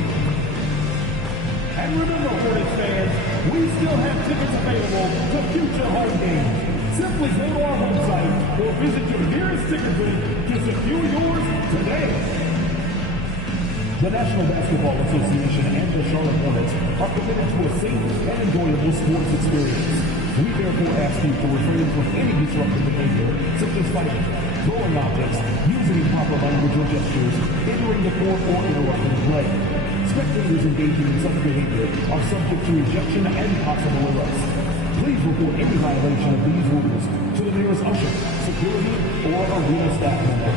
And remember, Hornets fans, we still have tickets available to future home games. Simply go to our website or visit your nearest ticket booth to secure yours today. The National Basketball Association and the Charlotte Hornets are committed to a safe and enjoyable sports experience. We therefore ask you to refrain from any disruptive behavior, such as fighting, throwing objects, using improper language or gestures, entering the court, or interrupting play. Spectators engaging in such behavior are subject to rejection and possible arrest. Please report any violation of these rules to the nearest usher, security, or arena staff member.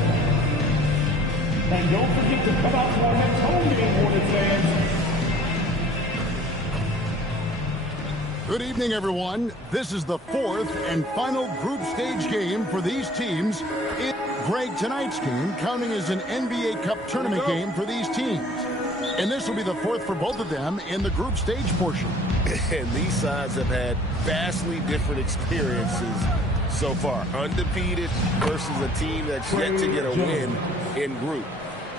And don't forget to come out to our next home game, Hornets fans. Good evening, everyone. This is the fourth and final group stage game for these teams. Greg, tonight's game counting as an NBA Cup tournament game for these teams. And this will be the fourth for both of them in the group stage portion. And these sides have had vastly different experiences so far. Undefeated versus a team that's yet to get a win in group.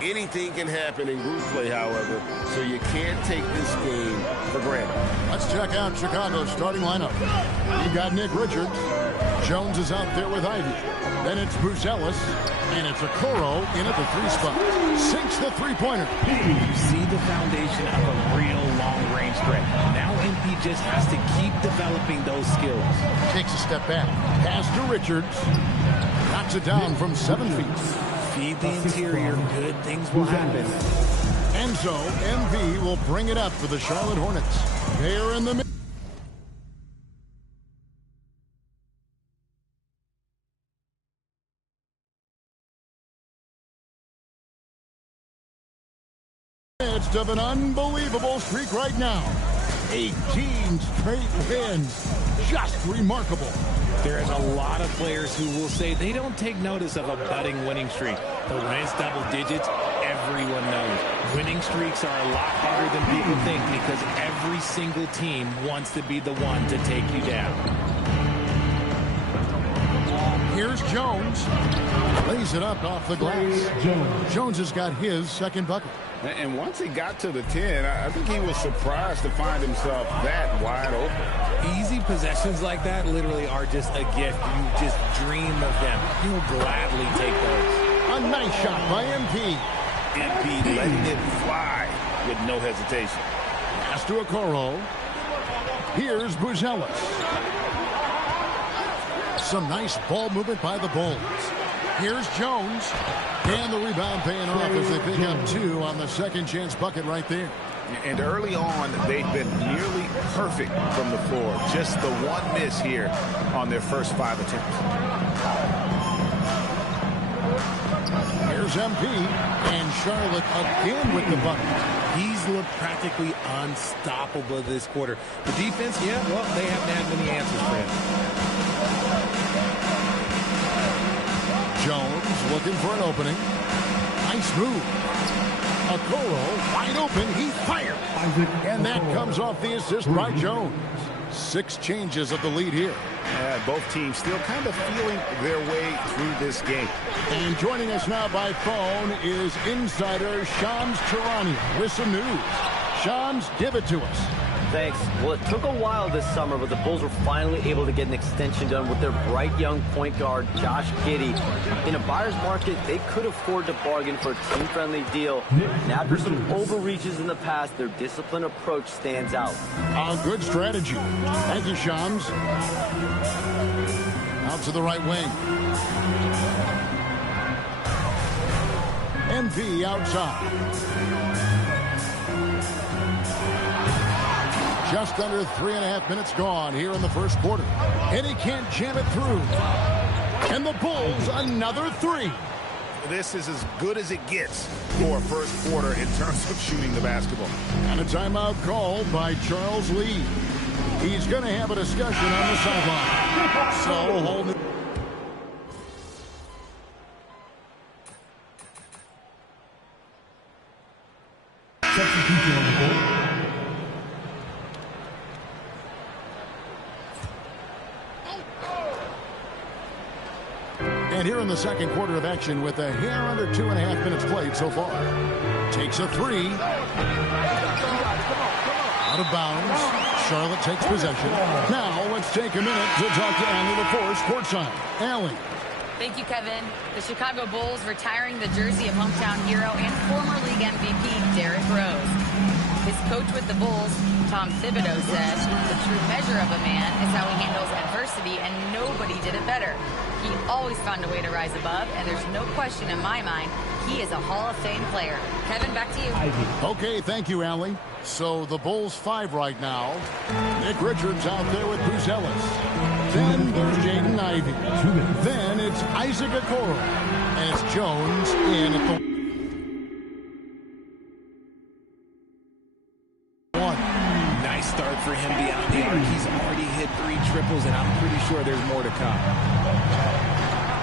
Anything can happen in group play, however, so you can't take this game for granted. Let's check out Chicago's starting lineup. You got Nick Richards. Jones is out there with Ivy. Then it's Buzelis, and it's Okoro in at the 3 spot. Sinks the three-pointer. You see the foundation of a real long-range threat. Now MP just has to keep developing those skills. Takes a step back. Pass to Richards. Knocks it down from 7 feet. Feed the interior, good things will happen. And so, MV will bring it up for the Charlotte Hornets. They're in the middle. Midst of an unbelievable streak right now. 18 straight wins. Just remarkable. There is a lot of players who will say they don't take notice of a budding winning streak. But when it's double digits, everyone knows. Winning streaks are a lot harder than people think because every single team wants to be the one to take you down. Here's Jones. Lays it up off the glass. Jones has got his second bucket. And once he got to the 10, I think he was surprised to find himself that wide open. Easy possessions like that literally are just a gift. You just dream of them. You'll gladly take those. A nice shot by MP. MP letting it fly with no hesitation. Pass to Okoro. Here's Buzelis. Some nice ball movement by the Bulls. Here's Jones. And the rebound paying off as they pick up 2 on the second chance bucket right there. And early on, they've been nearly perfect from the floor. Just the one miss here on their first 5 attempts. Here's MP. And Charlotte again with the bucket. He's looked practically unstoppable this quarter. The defense, yeah, well, they haven't had many answers for him. Jones looking for an opening. Nice move. Okoro wide open. He fired. And that comes off the assist by Jones. 6 changes of the lead here. Both teams still kind of feeling their way through this game. And joining us now by phone is insider Shams Charania with some news. Shams, give it to us. Thanks. Well, it took a while this summer, but the Bulls were finally able to get an extension done with their bright young point guard, Josh Giddey. In a buyer's market, they could afford to bargain for a team-friendly deal. And after some overreaches in the past, their disciplined approach stands out. A good strategy. Thank you, Shams. Out to the right wing. MV outside. Just under 3.5 minutes gone here in the first quarter. And he can't jam it through. And the Bulls, another 3. This is as good as it gets for a first quarter in terms of shooting the basketball. And a timeout called by Charles Lee. He's going to have a discussion on the sideline. So hold it. Substitution on the court. And here in the second quarter of action with a hair under 2.5 minutes played so far. Takes a 3. Out of bounds. Charlotte takes possession. Now let's take a minute to talk to Allie LaForce courtside. Allie. Thank you, Kevin. The Chicago Bulls retiring the jersey of hometown hero and former league MVP Derrick Rose. His coach with the Bulls, Tom Thibodeau, said, "The true measure of a man is how he handles adversity, and nobody did it better. He always found a way to rise above, and there's no question in my mind he is a Hall of Fame player." Kevin, back to you. Okay, thank you, Allie. So the Bulls 5 right now. Nick Richards out there with Buzelis. Then there's Jaden Ivey. Then it's Isaac Okoro. And it's Jones in at the 1. Nice start for him beyond the arc. He's already hit 3 triples, and I'm pretty sure there's more to come.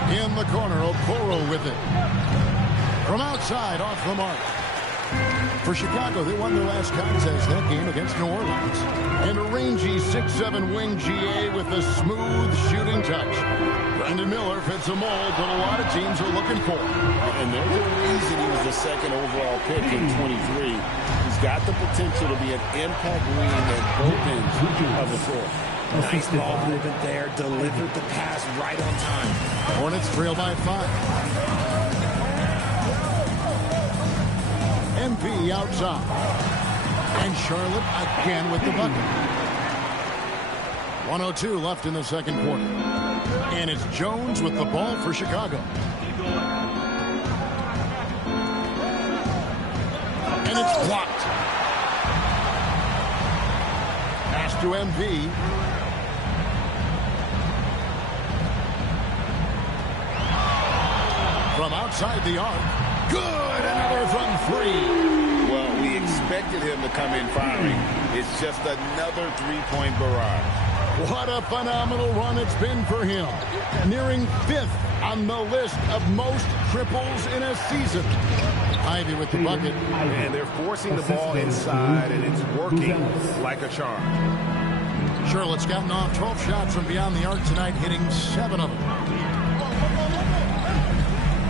In the corner, Okoro with it. From outside, off the mark. For Chicago, they won their last contest that game against New Orleans. And a rangy 6'7" wing GA with a smooth shooting touch. Brandon Miller fits a mold that a lot of teams are looking for. And there's a reason he was the second overall pick in 23. He's got the potential to be an impact wing at both ends of the floor. Nice ball movement there. Delivered the pass right on time. Hornets trail by 5. MP outside. And Charlotte again with the bucket. 1:02 left in the second quarter. And it's Jones with the ball for Chicago. And it's blocked. Pass to MP. From outside the arc. Good! Another from 3. Well, we expected him to come in firing. It's just another 3-point barrage. What a phenomenal run it's been for him. Nearing 5th on the list of most triples in a season. Ivy with the bucket. And they're forcing the ball inside, and it's working like a charm. Charlotte's gotten off 12 shots from beyond the arc tonight, hitting 7 of them.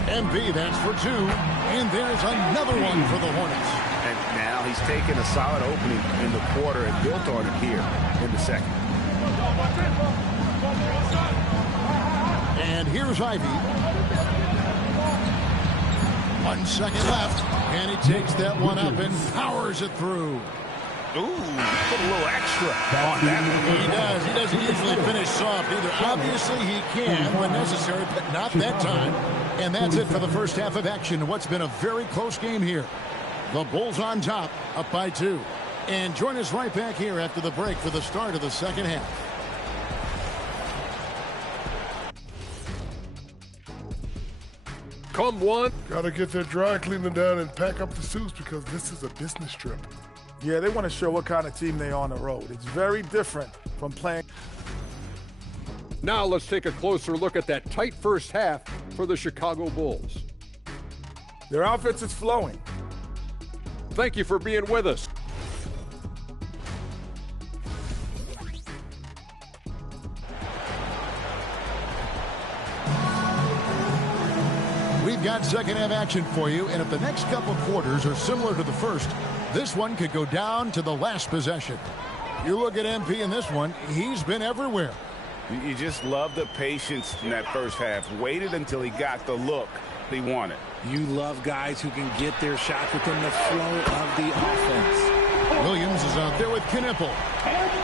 MP, that's for 2. And there's another one for the Hornets. And now he's taken a solid opening in the quarter and built on it here in the second. And here's Ivy. 1 second left. And he takes that one up and powers it through. Ooh, put a little extra on that. He does. He doesn't usually finish soft either. Obviously, he can when necessary, but not that time. And that's it for the first half of action. What's been a very close game here. The Bulls on top, up by 2. And join us right back here after the break for the start of the second half. Come one. Got to get their dry cleaning done and pack up the suits because this is a business trip. Yeah, they want to show what kind of team they are on the road. It's very different from playing. Now let's take a closer look at that tight first half for the Chicago Bulls. Their offense is flowing. Thank you for being with us. We've got second half action for you, and if the next couple quarters are similar to the first, this one could go down to the last possession. You look at MP in this one, he's been everywhere. You just love the patience in that first half. Waited until he got the look he wanted. You love guys who can get their shots within the flow of the offense. Williams is out there with Knipple.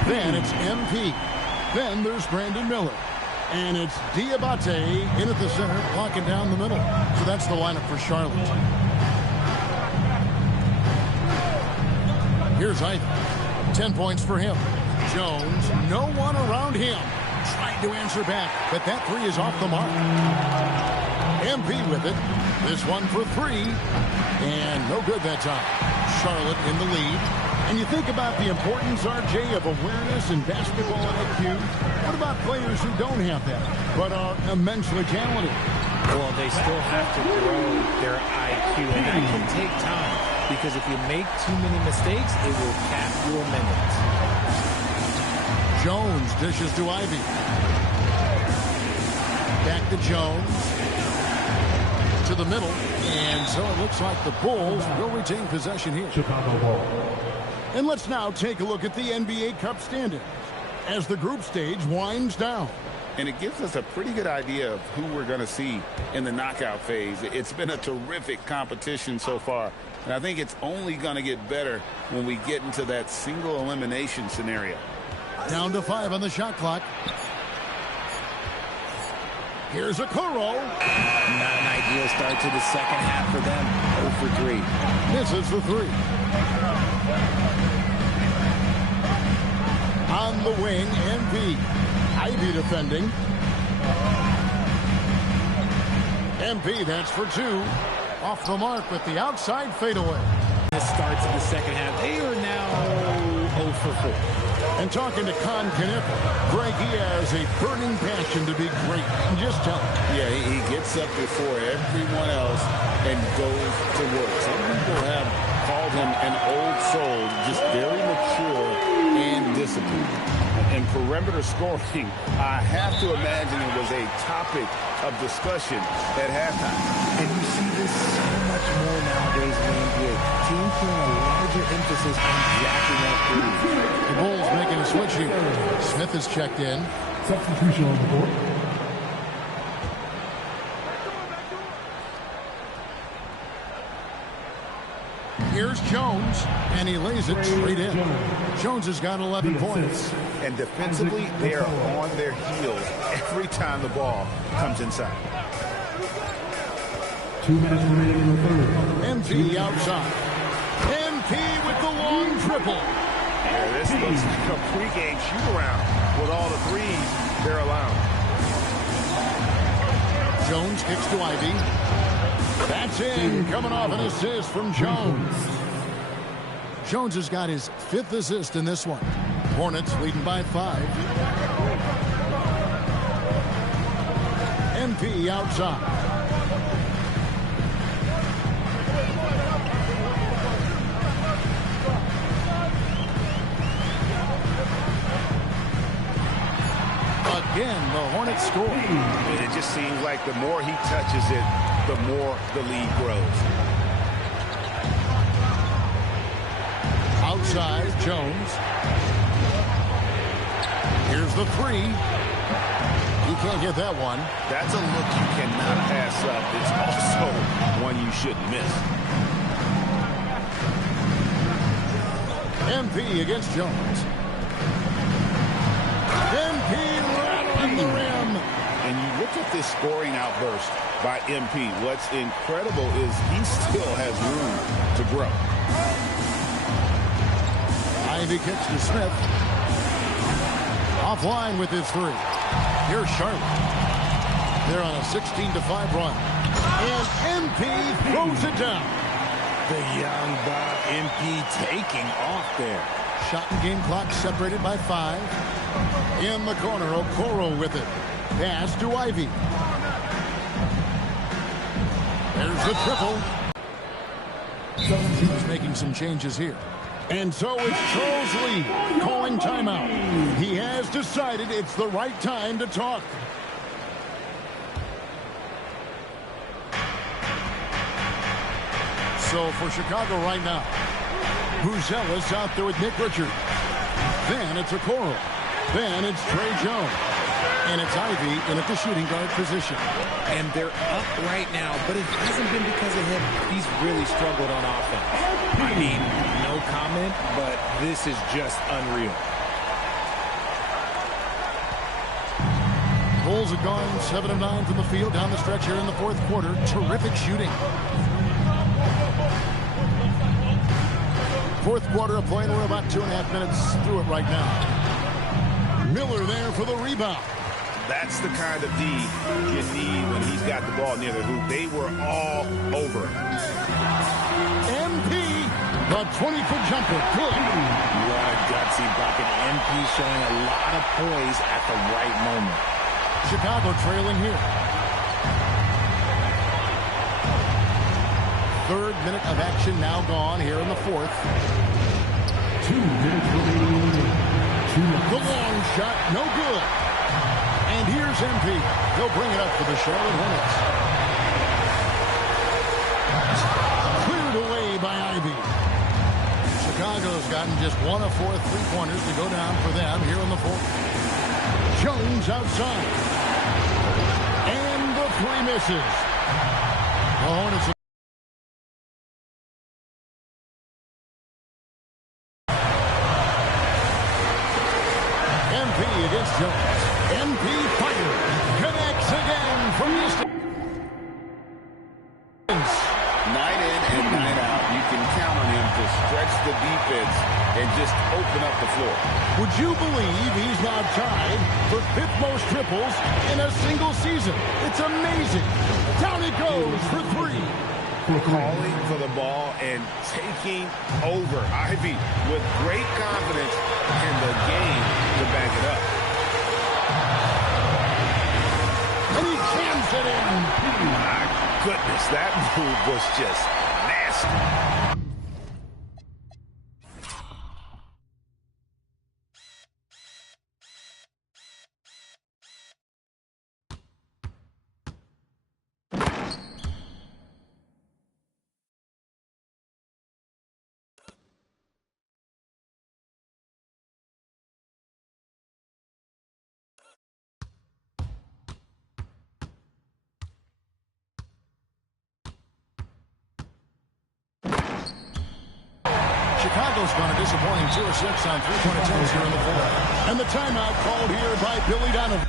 Then it's MP. Then there's Brandon Miller. And it's Diabate in at the center, locking down the middle. So that's the lineup for Charlotte. Here's Ivy. 10 points for him. Jones, no one around him. Trying to answer back, but that 3 is off the mark. MP with it. This one for 3. And no good that time. Charlotte in the lead. And you think about the importance, RJ, of awareness and basketball IQ. What about players who don't have that, but are immensely talented? Well, they still have to grow their IQ, and that can take time, because if you make too many mistakes, it will cap your minutes. Jones dishes to Ivy. Back to Jones. To the middle. And so it looks like the Bulls will retain possession here. Chicago Bulls. And let's now take a look at the NBA Cup standings as the group stage winds down. And it gives us a pretty good idea of who we're going to see in the knockout phase. It's been a terrific competition so far. And I think it's only going to get better when we get into that single elimination scenario. Down to 5 on the shot clock. Here's a Kuro. Not an ideal start to the second half for them. 0 for 3. Misses the 3. On the wing, MP. Ivy defending. MP, that's for 2. Off the mark with the outside fadeaway. This starts in the second half. They are now 0 for 4. And talking to Con Knipple, Greg, he has a burning passion to be great. Just tell him. Yeah, he gets up before everyone else and goes to work. Some people have called him an old soul, just very mature and disciplined. And perimeter scoring, I have to imagine it was a topic of discussion at halftime. And you see this so much more nowadays in the NBA. Teams putting a larger emphasis on jacking up threes. The Bulls making a switch here. Smith is checked in. Substitution on the court. Here's Jones, and he lays it straight in. Jones has got 11 points. And defensively, they are on their heels every time the ball comes inside. 2 minutes remaining in the third. MP outside. MP with the long triple. Yeah, this looks like a pregame shoot-around with all the threes they're allowing. Jones kicks to Ivy. That's in, coming off an assist from Jones. Jones has got his 5th assist in this one. Hornets leading by 5. MP outside. Again, the Hornets score. And it just seems like the more he touches it, the more the lead grows. Outside, Jones. Here's the 3. He can't get that one. That's a look you cannot pass up. It's also one you shouldn't miss. MP against Jones. MP rattling the rim. And you look at this scoring outburst by MP. What's incredible is he still has room to grow. Ivy kicks to Smith. Offline with his three. Here's Charlotte. They're on a 16-5 run. And MP throws it down. The young buck, MP taking off there. Shot and game clock separated by 5. In the corner, Okoro with it. Pass to Ivy. There's the triple. He's making some changes here. And so it's Charles Lee calling timeout. He has decided it's the right time to talk. So for Chicago right now, Buzelis out there with Nick Richard. Then it's Okoro. Then it's Trey Jones. And it's Ivy in at the shooting guard position. And they're up right now, but it hasn't been because of him. He's really struggled on offense. I mean, no comment, but this is just unreal. Bulls have gone 7 of 9 from the field down the stretch here in the fourth quarter. Terrific shooting. Fourth quarter of play, and we're about 2.5 minutes through it right now. Miller there for the rebound. That's the kind of D you need when he's got the ball near the hoop. They were all over it. MP, the 20-foot jumper, good. What a gutsy bucket. MP showing a lot of poise at the right moment. Chicago trailing here. Third minute of action now gone here in the fourth. 2 minutes remaining. The long shot, no good. And here's MP. He'll bring it up for the Charlotte Hornets. Cleared away by Ivy. Chicago's gotten just 1 of 4 3-pointers to go down for them here in the fourth. Jones outside. And the three misses. The Hornets. MP against Jones. MP fire. Connects again from distance. Night in and night out, you can count on him to stretch the defense and just open up the floor. Would you believe he's now tied for 5th most triples in a single season? It's amazing. Down it goes for 3. Calling for the ball and taking over. Ivy with great confidence in the game to back it up. And he jams it in. My goodness, that move was just nasty. Chicago's gone a disappointing 2 of 6 on 3-point attempts here in the fourth. And the timeout called here by Billy Donovan.